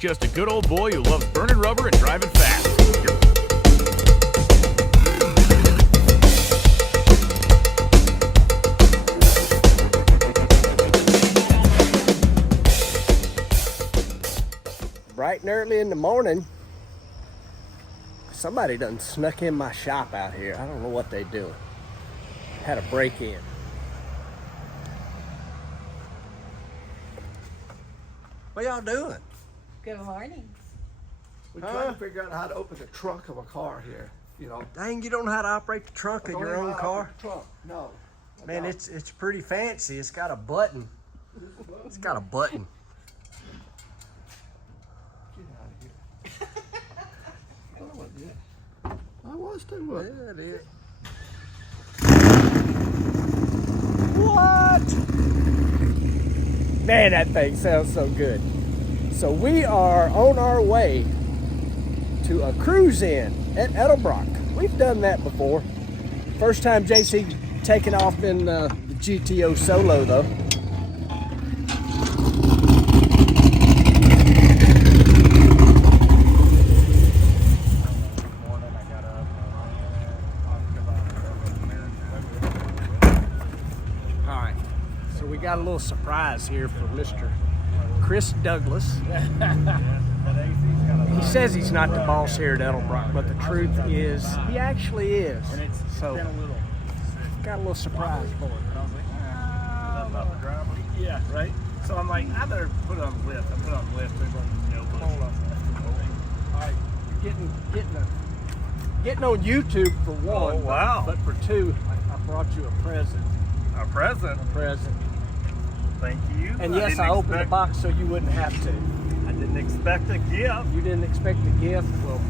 just a good old boy who loves burning rubber and driving fast. Bright and early in the morning, somebody done snuck in my shop out here. I don't know what they doing. Had a break-in. What y'all doing? Good morning. We're trying to figure out how to open the trunk of a car here. You know, Dang, you don't know how to operate the trunk of your own car? Trunk, no. Man, it's pretty fancy. It's got a button. It's got a button. Get out of here. Oh, yeah. I was too much. Yeah, it is. What? Man, that thing sounds so good. So we are on our way to a cruise-in at Edelbrock. We've done that before. First time JC taking off in the GTO Solo though. Alright, so we got a little surprise here for Mr. Chris Douglas. He says he's not the boss here at Edelbrock, but the truth is he actually is. So got a little surprise for him. Yeah, right? So I'm like, I better put it on the lift. I put it on the lift. Hold on. All right, getting on YouTube for one. Oh, wow. But for two, I brought you a present. A present? A present. Thank you. And yes, I opened the box so you wouldn't have to. I didn't expect a gift. You didn't expect a gift? Well,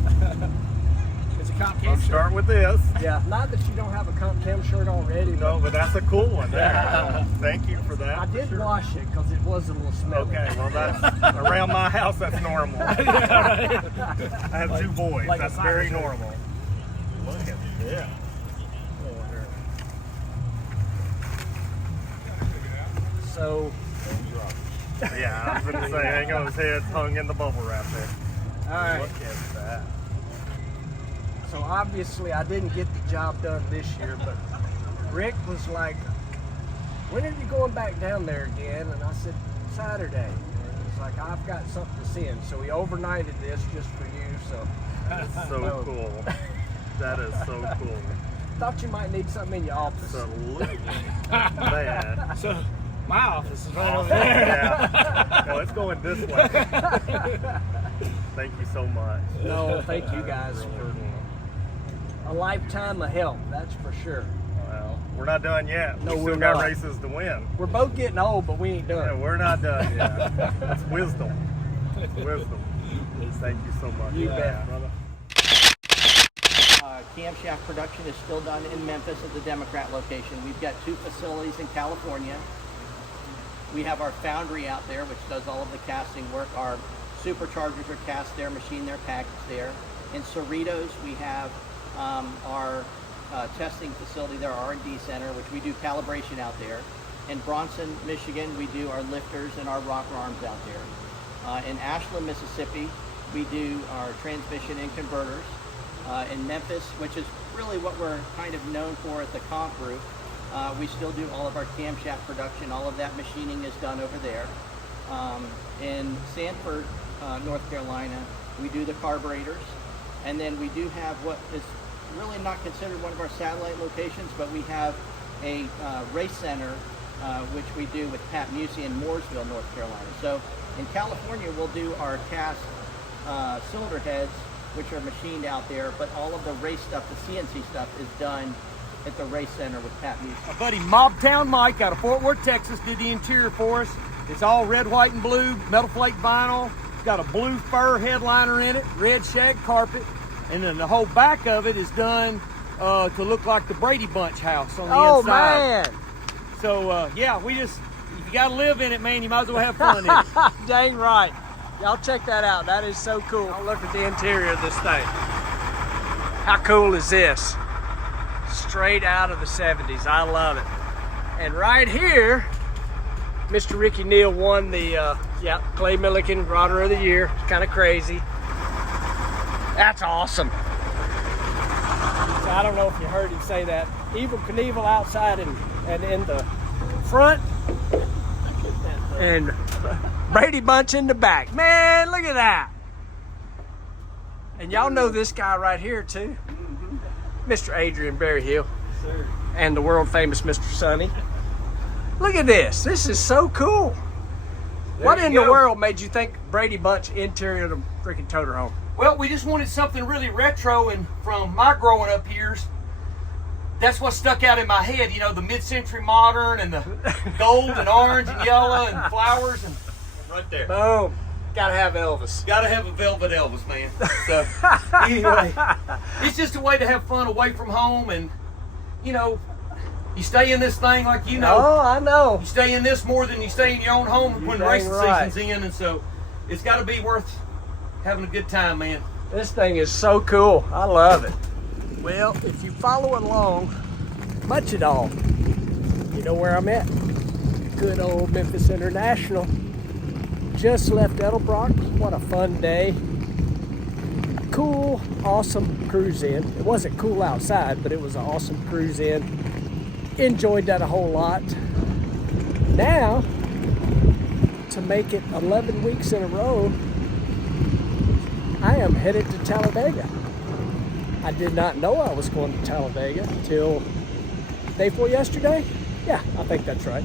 it's a Comp Chem I'll start with this. Yeah, not that you don't have a Comp Chem shirt already. No, but that's a cool one there. Thank you for that. I did wash it because it was a little smelly. Okay, well that's around my house. That's normal. I have two boys. Like that's very normal. Look at this. So, Yeah, I was going to say, hang on, his head's hung in the bubble wrap there. all right. Look at that. So obviously I didn't get the job done this year, but Rick was like, when are you going back down there again? And I said, Saturday. And he's like, I've got something to send. So he overnighted this just for you. So That's so cool. That is so cool. Thought you might need something in your office. Absolutely. Man. So my office is right Oh, over there. yeah. No, it's going this way. Thank you so much. No, thank you guys for a lifetime of help, that's for sure. Well, we're not done yet. No, we we're still got not. races to win. We're both getting old, but we ain't Yeah, done. we're not done yet. That's wisdom. Wisdom. Thank you so much. You bet, brother. Camshaft production is still done in Memphis at the Democrat location. We've got 2 facilities in California. We have our foundry out there, which does all of the casting work. Our superchargers are cast there, machined there, packaged there. In Cerritos, we have our testing facility there, our R&D center, which we do calibration out there. In Bronson, Michigan, we do our lifters and our rocker arms out there. In Ashland, Mississippi, we do our transmission and converters. In Memphis, which is really what we're kind of known for at the comp group, we still do all of our camshaft production. All of that machining is done over there. In Sanford, North Carolina, we do the carburetors. And then we do have what is really not considered one of our satellite locations, but we have a race center, which we do with Pat Musey in Mooresville, North Carolina. So in California, we'll do our cast cylinder heads, which are machined out there, but all of the race stuff, the CNC stuff, is done at the race center with Pat Musey. My buddy Mobtown Mike out of Fort Worth, Texas, did the interior for us. It's all red, white, and blue, metal flake vinyl. It's got a blue fur headliner in it, red shag carpet, and then the whole back of it is done to look like the Brady Bunch house on the inside. Man. So yeah, if you gotta live in it, man, you might as well have fun in it. Dang right. Y'all check that out. That is so cool. I'll look at the interior of this thing. How cool is this? Straight out of the 70s. I love it. And right here, Mr. Ricky Neal won the Yep, Clay Milliken, Rodder of the Year. It's kind of crazy. That's awesome. So I don't know if you heard him say that. Evil Knievel outside and in the front, and Brady Bunch in the back. Man, look at that. And y'all know this guy right here too. Mr. Adrian Berryhill. Sir. And the world famous Mr. Sonny. Look at this. This is so cool. What in the world made you think Brady Bunch interior of the freaking toter home? Well, we just wanted something really retro, and from my growing up years, that's what stuck out in my head. You know, the mid-century modern and the gold and orange and yellow and flowers and right there. Boom. Gotta have Elvis. Gotta have a velvet Elvis, man. So anyway, it's just a way to have fun away from home, and you know, you stay in this thing like you know. Oh, I know. You stay in this more than you stay in your own home when dang racing right. season's in, and so it's got to be worth having a good time, man. This thing is so cool. I love it. Well, if you follow along much at all, you know where I'm at. Good old Memphis International. Just left Edelbrock. What a fun day. Cool, awesome cruise in. It wasn't cool outside, but it was an awesome cruise in. Enjoyed that a whole lot. Now, to make it 11 weeks in a row, I am headed to Talladega. I did not know I was going to Talladega till day before yesterday. Yeah, I think that's right.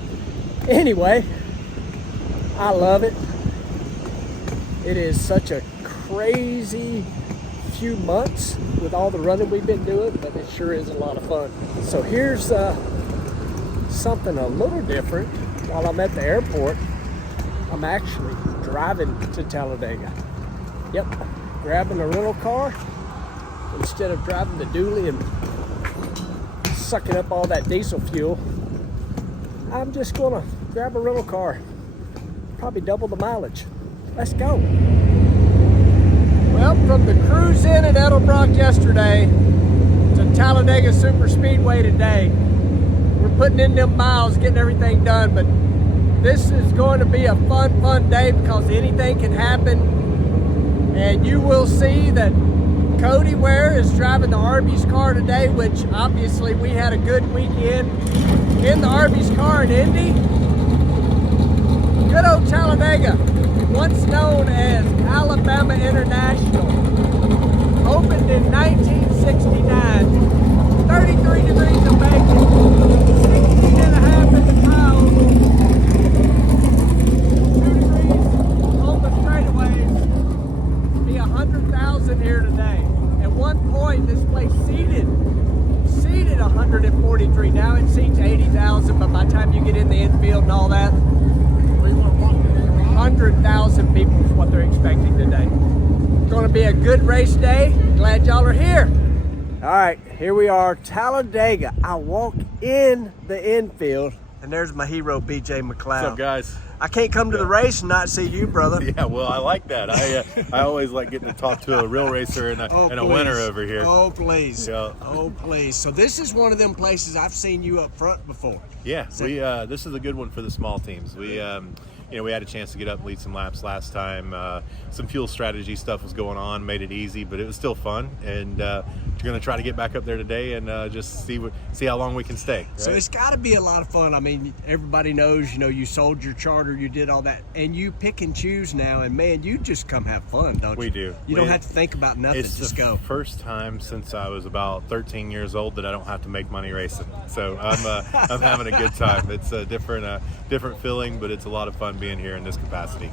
Anyway, I love it. It is such a crazy few months with all the running we've been doing, but it sure is a lot of fun. So here's something a little different. While I'm at the airport, I'm actually driving to Talladega. Yep, grabbing a rental car instead of driving the dually and sucking up all that diesel fuel. I'm just gonna grab a rental car, probably double the mileage. Let's go. Well, from the cruise in at Edelbrock yesterday to Talladega Super Speedway today, we're putting in them miles, getting everything done, but this is going to be a fun day because anything can happen. And you will see that Cody Ware is driving the Arby's car today, which obviously we had a good weekend in the Arby's car in Indy. Good old Talladega, once known as Alabama International, opened in 1969, 33 degrees of bacon, 16 and a half in the tiles, 2 degrees on the straightaways, be 100,000 here today. At one point, this place seated 143. Now it seats 80,000, but by the time you get in the infield and all that, 100,000 people is what they're expecting today. It's going to be a good race day. Glad y'all are here. All right, here we are, Talladega. I walk in the infield, and there's my hero, BJ McLeod. What's up, guys? I can't come to the race and not see you, brother. Yeah, well, I like that. I always like getting to talk to a real racer and a winner over here. Oh, please. Yeah. Oh, please. So this is one of them places I've seen you up front before. Yeah, this is a good one for the small teams. We we had a chance to get up and lead some laps last time. Some fuel strategy stuff was going on, made it easy, but it was still fun. And we're going to try to get back up there today and just see how long we can stay. Right? So it's got to be a lot of fun. I mean, everybody knows, you sold your charter, you did all that, and you pick and choose now. And man, you just come have fun, don't you? We do. You don't have to think about nothing. Just go. It's the first time since I was about 13 years old that I don't have to make money racing. So I'm having a good time. It's a different feeling, but it's a lot of fun being here in this capacity.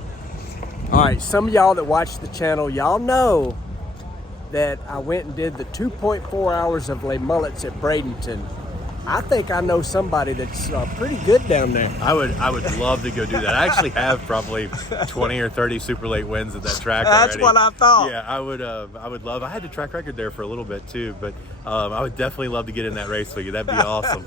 All right, some of y'all that watch the channel, y'all know that I went and did the 2.4 hours of Les Mullets at Bradenton. I think I know somebody that's pretty good down there. I would love to go do that. I actually have probably 20 or 30 super late wins at that track That's already. what I thought. Yeah, I would love. I had the track record there for a little bit too, but I would definitely love to get in that race with you. That'd be awesome.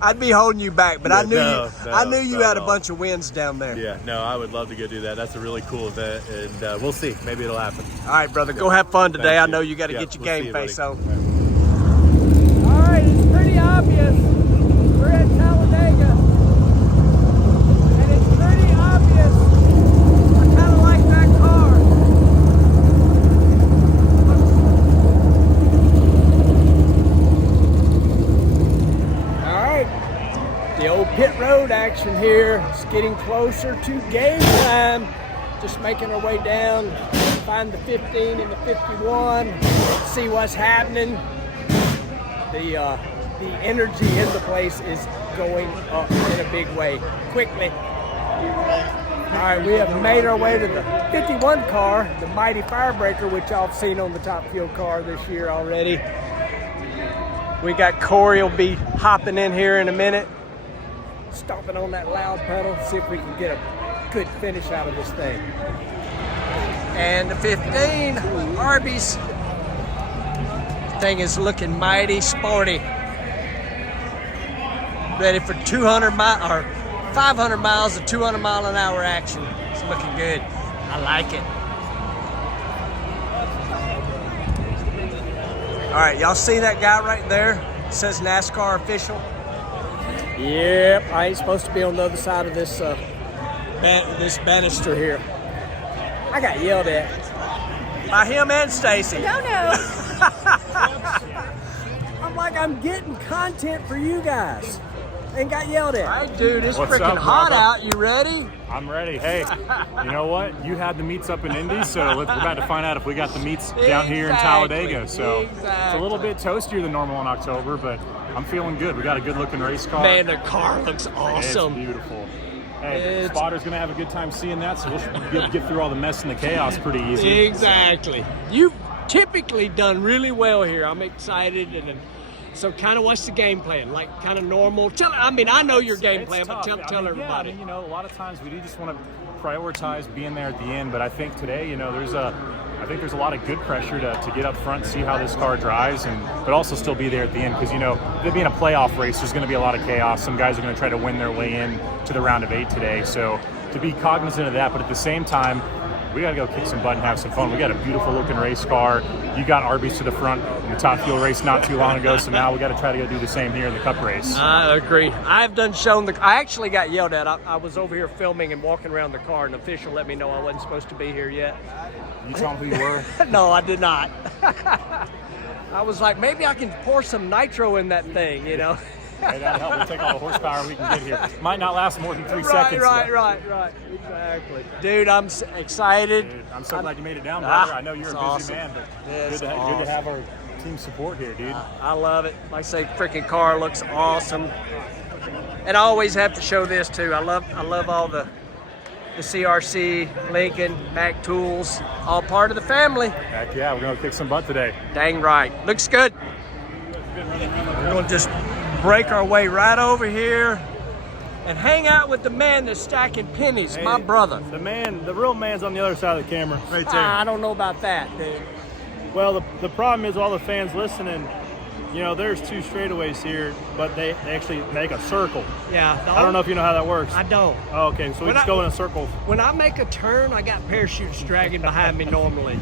I'd be holding you back, but I knew you had a no. bunch of wins down there. Yeah, no, I would love to go do that. That's a really cool event, and we'll see. Maybe it'll happen. All right, brother, go have fun today. Thank I you. know you got to Yeah, get your we'll see game you, face buddy. on. All right, it's pretty obvious. We're at Talladega, and it's pretty obvious action here. It's getting closer to game time. Just making our way down, find the 15 and the 51, see what's happening. The energy in the place is going up in a big way, quickly. All right, we have made our way to the 51 car, the Mighty Firebreaker, which y'all have seen on the Top Fuel car this year already. We got Corey will be hopping in here in a minute, stomping on that loud pedal, see if we can get a good finish out of this thing. And the 15 Arby's thing is looking mighty sporty. Ready for 200 or 500 miles of 200 mile an hour action. It's looking good. I like it. All right, y'all see that guy right there? It says NASCAR official. Yep, I ain't supposed to be on the other side of this this banister here. I got yelled at by him and Stacy. No. I'm like, I'm getting content for you guys, and got yelled at. All right, dude, it's What's freaking up, hot brother? out. You ready? I'm ready. Hey, you know what? You had the meets up in Indy, so we're about to find out if we got the meets down here in Talladega. So it's a little bit toastier than normal in October, but I'm feeling good. We got a good-looking race car. Man, the car looks awesome. It's beautiful. Hey, the spotter's going to have a good time seeing that, so we'll get through all the mess and the chaos pretty easy. Exactly. You've typically done really well here. I'm excited, and so kind of what's the game plan? Like kind of normal? I know your game plan, but tell everybody. Yeah, a lot of times we do just want to prioritize being there at the end, but I think today, there's a lot of good pressure to get up front and see how this car drives, but also still be there at the end because, there being a playoff race, there's going to be a lot of chaos. Some guys are going to try to win their way in to the round of 8 today. So to be cognizant of that, but at the same time, we got to go kick some butt and have some fun. We got a beautiful looking race car. You got Arby's to the front in the Top Fuel race not too long ago, so now we got to try to go do the same here in the Cup race. I agree. I actually got yelled at. I was over here filming and walking around the car, and the official let me know I wasn't supposed to be here yet. You told him who you were? No, I did not. I was like, maybe I can pour some nitro in that thing, Hey, that'll help. We'll take all the horsepower we can get here. Might not last more than 3 seconds. Right. Exactly. Dude, I'm excited. Dude, I'm so glad you made it down, brother. I know you're a busy awesome. man, but Yeah, good to have our team support here, dude. I love it. Like I say, freaking car looks awesome. And I always have to show this too. I love all the CRC, Lincoln, Mac Tools, all part of the family. Heck yeah, we're going to kick some butt today. Dang right. Looks good. We're going to just break our way right over here and hang out with the man that's stacking pennies, my brother. The real man's on the other side of the camera, right there. I don't know about that, dude. Well, the problem is all the fans listening, there's 2 straightaways here, but they actually make a circle. Yeah. I don't know if you know how that works. I don't. Oh, okay, so we just go in a circle. When I make a turn, I got parachutes dragging behind me normally.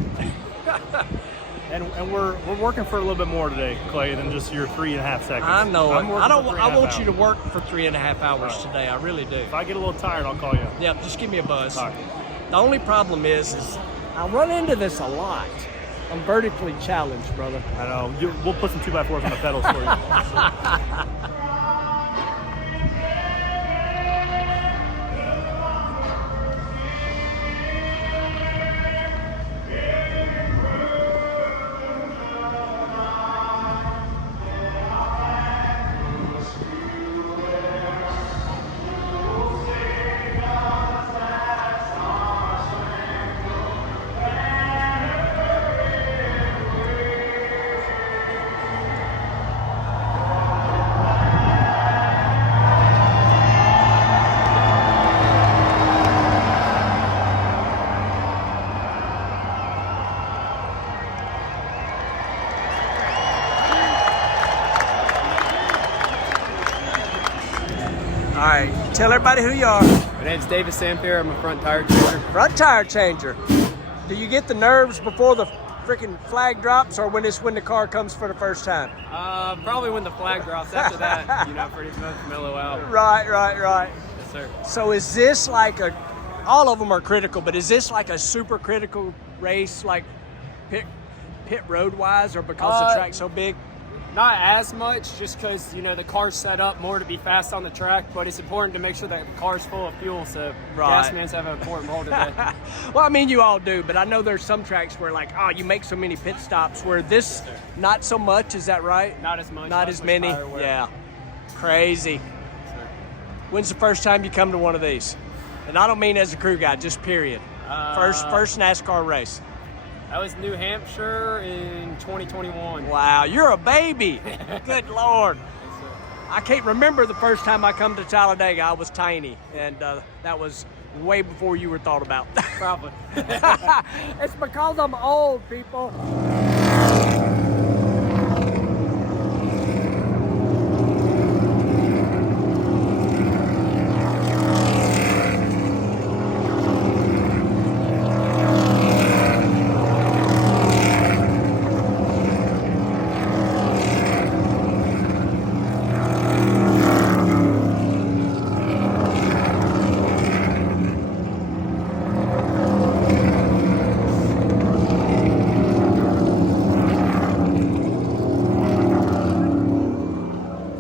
And we're working for a little bit more today, Clay, than just your 3.5 seconds. I know it. I want you to hours. work for 3.5 hours today. I really do. If I get a little tired, I'll call you. Yeah, just give me a buzz. All right. The only problem is I run into this a lot. I'm vertically challenged, brother. I know. We'll put some 2x4s on the pedals for you. All right, tell everybody who you are. My name's David Sampier. I'm a front tire changer. Front tire changer. Do you get the nerves before the freaking flag drops, or when the car comes for the first time? Probably when the flag drops. After that, pretty much mellow out. Right. Yes, sir. So is this like all of them are critical, but is this like a super critical race, like pit road wise, or because the track's so big? Not as much, just because, you know, the car's set up more to be fast on the track, but it's important to make sure that the car's full of fuel, so Right. gas mans have an important role today. Well, I mean, you all do, but I know there's some tracks where, like, oh, you make so many pit stops, where this, not so much, is that right? Not as much. Not as much many? tire wear. Yeah. Crazy. When's the first time you come to one of these? And I don't mean as a crew guy, just period. First NASCAR race. That was New Hampshire in 2021. Wow, you're a baby. Good Lord. I can't remember the first time I come to Talladega. I was tiny, and that was way before you were thought about. Probably. It's because I'm old, people.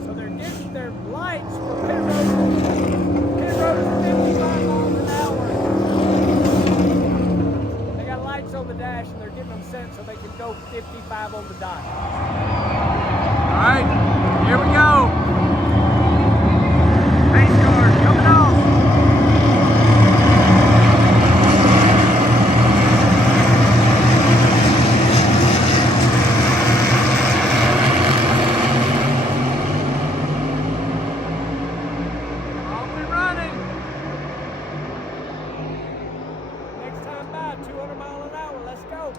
So they're getting their lights for pit road. Pit road is 55 miles an hour. They got lights on the dash and they're getting them set so they can go 55 on the dot. All right, here we go. Pace cars coming off. Off and running. Next time by, 200 miles an hour. Let's go.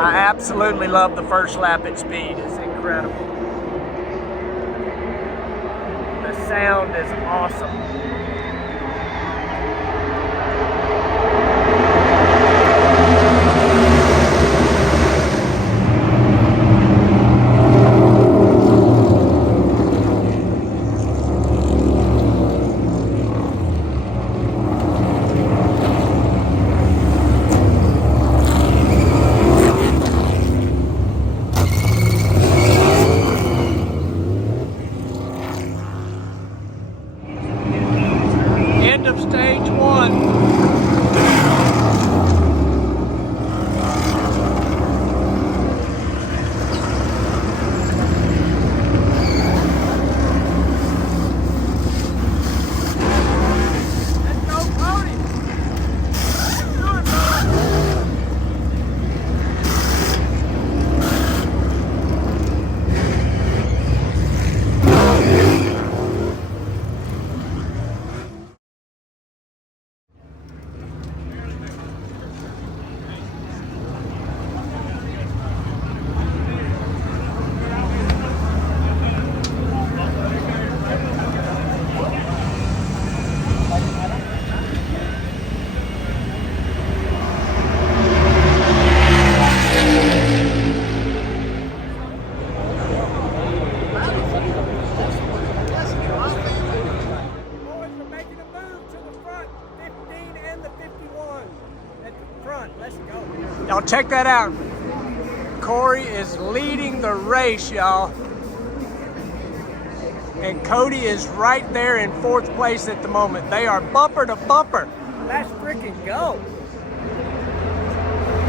I absolutely love the first lap at speed. It's incredible. The sound is awesome. End of stage one. Let's go, Cody. Let's do it, brother. Boys are making a move to the front, 15 and the 51 at the front. Let's go. Y'all check that out. Corey is leading the race, y'all. And Cody is right there in fourth place at the moment. They are bumper to bumper. Let's freaking go.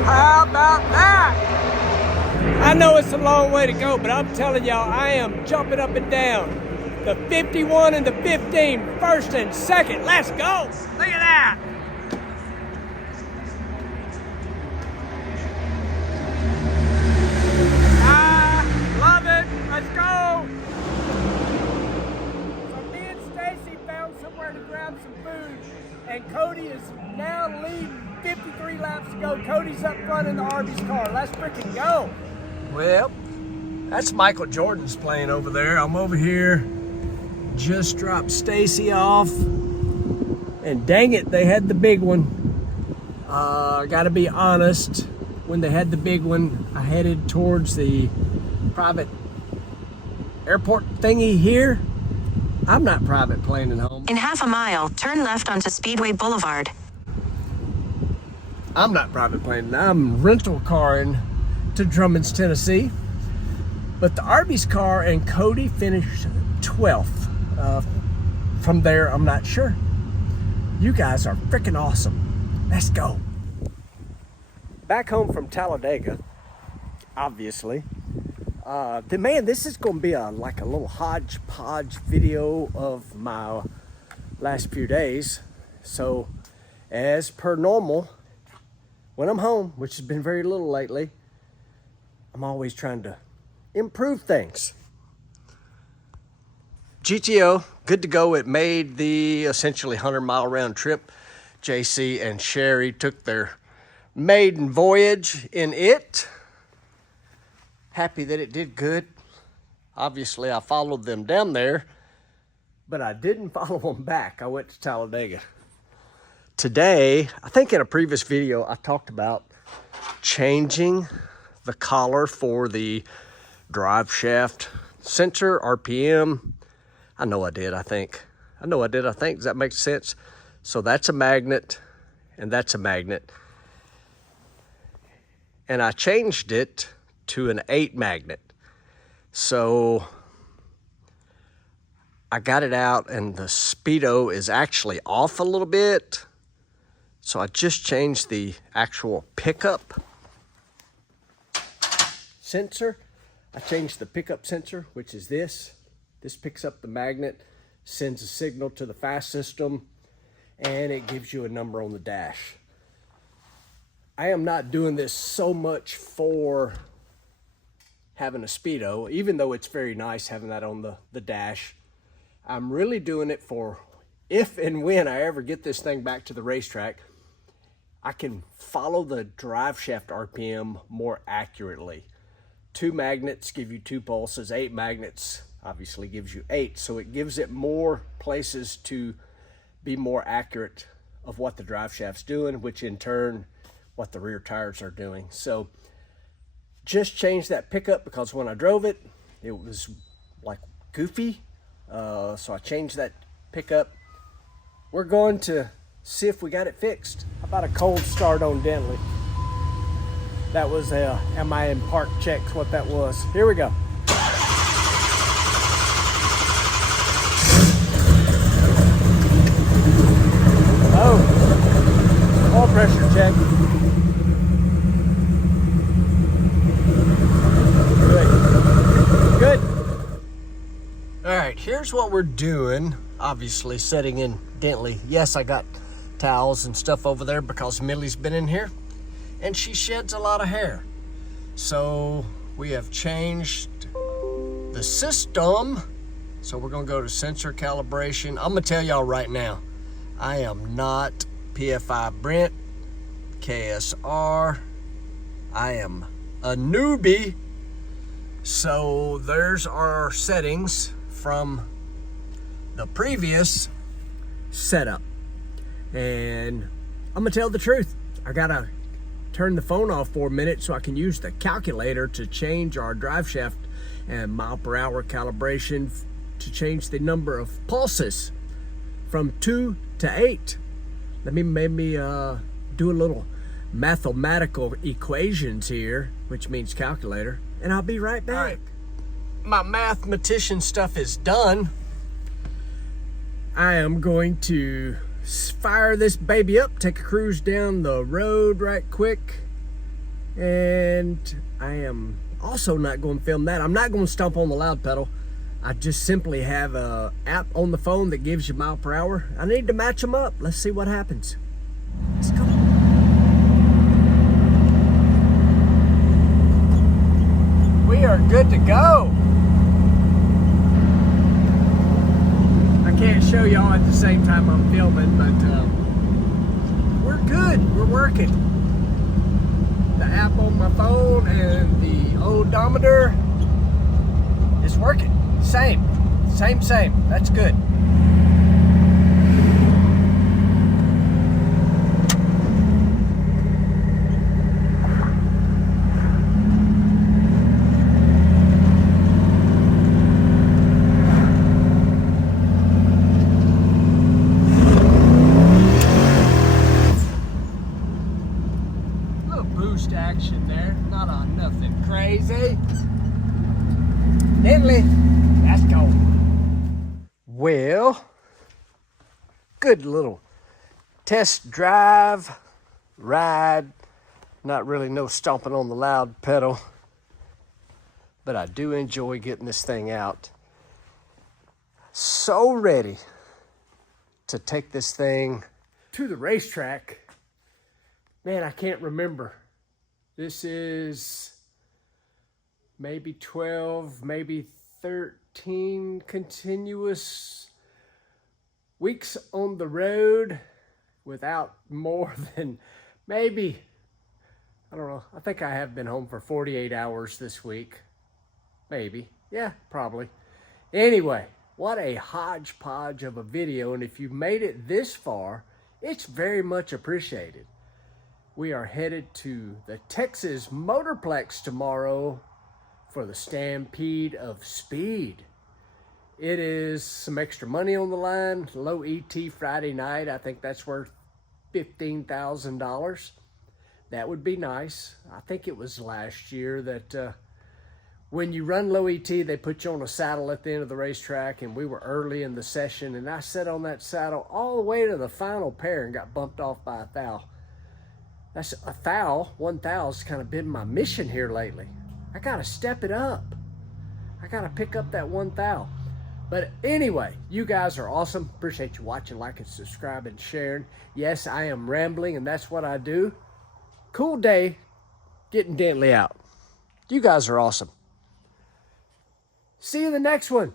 How about that? I know it's a long way to go, but I'm telling y'all, I am jumping up and down. The 51 and the 15, first and second. Let's go. Look at that. I love it. Let's go. So me and Stacy found somewhere to grab some food, and Cody is now leading 53 laps to go. Cody's up front in the Arby's car. Let's freaking go. Well, that's Michael Jordan's playing over there. I'm over here. Just dropped Stacy off. And dang it, they had the big one. Gotta be honest, when they had the big one, I headed towards the private airport thingy here. I'm not private planing home. In half a mile, turn left onto Speedway Boulevard. I'm not private planing. I'm rental carring to Drummond's, Tennessee. But the Arby's car and Cody finished 12th. From there, I'm not sure. You guys are freaking awesome. Let's go. Back home from Talladega, obviously. Man, this is going to be like a little hodgepodge video of my last few days. So, as per normal, when I'm home, which has been very little lately, I'm always trying to improve things. GTO, good to go. It made the essentially 100-mile round trip. JC and Sherry took their maiden voyage in it. Happy that it did good. Obviously, I followed them down there, but I didn't follow them back. I went to Talladega. Today, I think in a previous video, I talked about changing the collar for the drive shaft sensor, RPM. I know I did, I think. Does that make sense? So that's a magnet, and that's a magnet. And I changed it to an 8 magnet. So I got it out, and the speedo is actually off a little bit. So I just changed the actual pickup sensor. I changed the pickup sensor, which is this. This picks up the magnet, sends a signal to the fast system, and it gives you a number on the dash. I am not doing this so much for having a speedo, even though it's very nice having that on the dash. I'm really doing it for if and when I ever get this thing back to the racetrack, I can follow the drive shaft RPM more accurately. 2 magnets give you 2 pulses, 8 magnets obviously gives you 8, so it gives it more places to be more accurate of what the drive shaft's doing, which in turn what the rear tires are doing. So just changed that pickup because when I drove it, it was like goofy. So I changed that pickup. We're going to see if we got it fixed. How about a cold start on Dentley? That was a am I in park checks what that was. Here we go. Oh, oil pressure check. Good. All right, here's what we're doing. Obviously setting in Dentley. Yes, I got towels and stuff over there because Millie's been in here and she sheds a lot of hair. So we have changed the system. So we're gonna go to sensor calibration. I'm gonna tell y'all right now, I am not PFI Brent, KSR. I am a newbie. So there's our settings from the previous setup. And I'm gonna tell the truth. I gotta turn the phone off for a minute so I can use the calculator to change our drive shaft and mile per hour calibration to change the number of pulses from 2 to 8. Let me maybe do a little mathematical equations here, which means calculator, and I'll be right back. All right. My mathematician stuff is done. I am going to fire this baby up, take a cruise down the road right quick, and I am also not going to film that. I'm not going to stomp on the loud pedal. I just simply have a app on the phone that gives you mile per hour. I need to match them up. Let's see what happens. Let's go. We are good to go. I can't show y'all at the same time I'm filming, but we're good. We're working. The app on my phone and the odometer is working. Same. That's good. first action there. Not on nothing crazy. Bentley, let's go. Well, good little test drive, ride. Not really no stomping on the loud pedal, but I do enjoy getting this thing out. So ready to take this thing to the racetrack. Man, I can't remember. This is maybe 12, maybe 13 continuous weeks on the road without more than maybe, I don't know, I think I have been home for 48 hours this week. Maybe. Yeah, probably. Anyway, what a hodgepodge of a video, and if you made it this far, it's very much appreciated. We are headed to the Texas Motorplex tomorrow for the Stampede of Speed. It is some extra money on the line, low ET Friday night. I think that's worth $15,000. That would be nice. I think it was last year that when you run low ET, they put you on a saddle at the end of the racetrack, and we were early in the session, and I sat on that saddle all the way to the final pair and got bumped off by a thou. That's a thou. 1 thou's kind of been my mission here lately. I got to step it up. I got to pick up that 1 thou. But anyway, you guys are awesome. Appreciate you watching, liking, subscribing, sharing. Yes, I am rambling, and that's what I do. Cool day getting Dentley out. You guys are awesome. See you in the next one.